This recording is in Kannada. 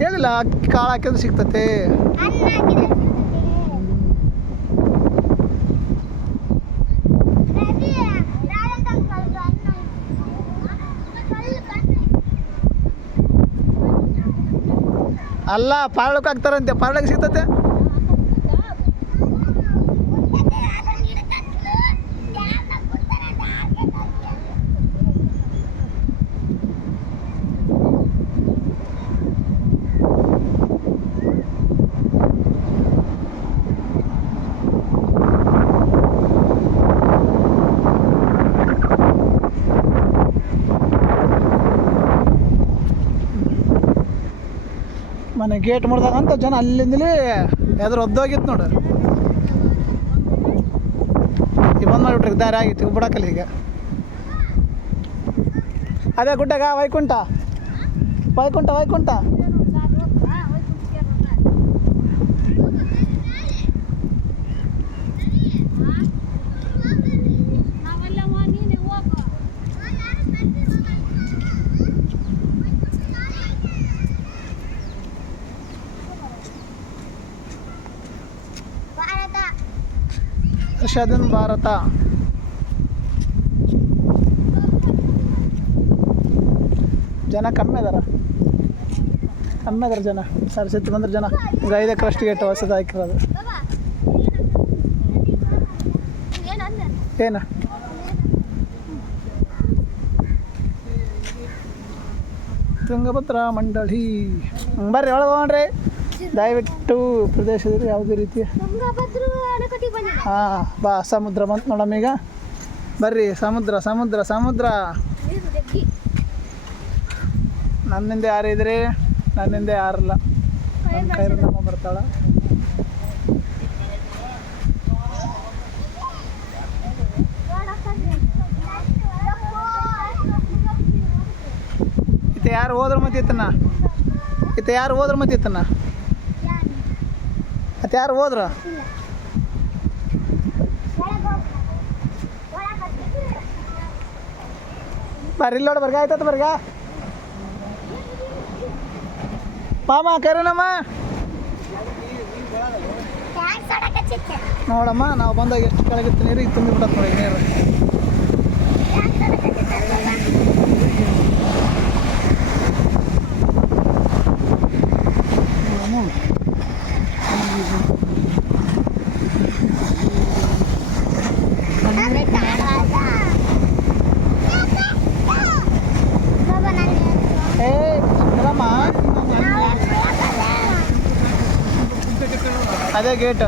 ಹೇಳಿಲ್ಲ, ಅಕ್ಕಿ ಕಾಳು ಹಾಕಿದ್ರೆ ಸಿಗ್ತತೆ. ಅಲ್ಲ, ಪಾಳಕ್ಕೆ ಹಾಕ್ತಾರಂತೆ, ಪಾಳಕ್ಕೆ ಸಿಗ್ತತೆ. ಮನೆ ಗೇಟ್ ಮುಡ್ದಾಗಂತ ಜನ ಅಲ್ಲಿಂದಲೇ ಎದುರು ಒದ್ದೋಗಿತ್ತು ನೋಡು. ಈಗ ಬಂದು ಮಾಡಿಬಿಟ್ರಿ, ದಾರಿ ಆಗಿತ್ತು ಬಿಡಕ್ಕಲ್ಲ. ಈಗ ಅದೇ ಗುಡ್ಡಗ ವೈಕುಂಠ ವೈಕುಂಠ ವೈಕುಂಠ ಹರ್ಷದನ್ ಭಾರತ. ಜನ ಕಮ್ಮಿ ಅದಾರ ಜನ. ಸರಸ್ವತಿ ಬಂದ್ರೆ ಜನ 5 ಎಕರೆ ಅಷ್ಟು ಗೇಟ್ ಹೊಸದು ಹಾಕಿರೋದು. ಏನು ತುಂಗಭದ್ರಾ ಮಂಡಳಿ. ಬರ್ರಿ ಒಳಗೆ ಹೋಗ್ರಿ. ದಯವಿಟ್ಟು ಪ್ರದೇಶದಲ್ಲಿ ಯಾವುದೇ ರೀತಿಯ ಹಾಂ ಬಾ, ಸಮುದ್ರ ಬಂತು ನೋಡಮ್ಮ. ಈಗ ಬರ್ರಿ, ಸಮುದ್ರ ಸಮುದ್ರ ಸಮುದ್ರ. ನನ್ನಿಂದ ಯಾರು ಇದ್ರಿ, ನನ್ನಿಂದ ಯಾರಿಲ್ಲ. ನನ್ನ ಕೈರಮ್ಮ ಬರ್ತಾಳ. ಇತ್ತ ಯಾರು ಹೋದ್ರ ಮತ್ತೆ ಇತ್ತನ, ಇತ್ತ ಯಾರು ಹೋದ್ರ ಮತ್ತೆ ಇತ್ತನ, ಮತ್ತೆ ಯಾರು ಹೋದ್ರ. ಬರ್ರಿ ಇಲ್ಲಿ ನೋಡಿ, ಬರ್ಗ ಆಯ್ತದ ಬರ್ಗ. ಮಾಮ ಕರೀನಮ್ಮ. ನೋಡಮ್ಮ, ನಾವು ಬಂದಾಗ ಎಷ್ಟು ಕೆಳಗಿತ್ತು ನೀರು, ಈಗ ತುಂಬಿ ಬಿಡತ್ತೆ ನೋಡಿ ನೀರು. ಅದೇ ಗೇಟ್.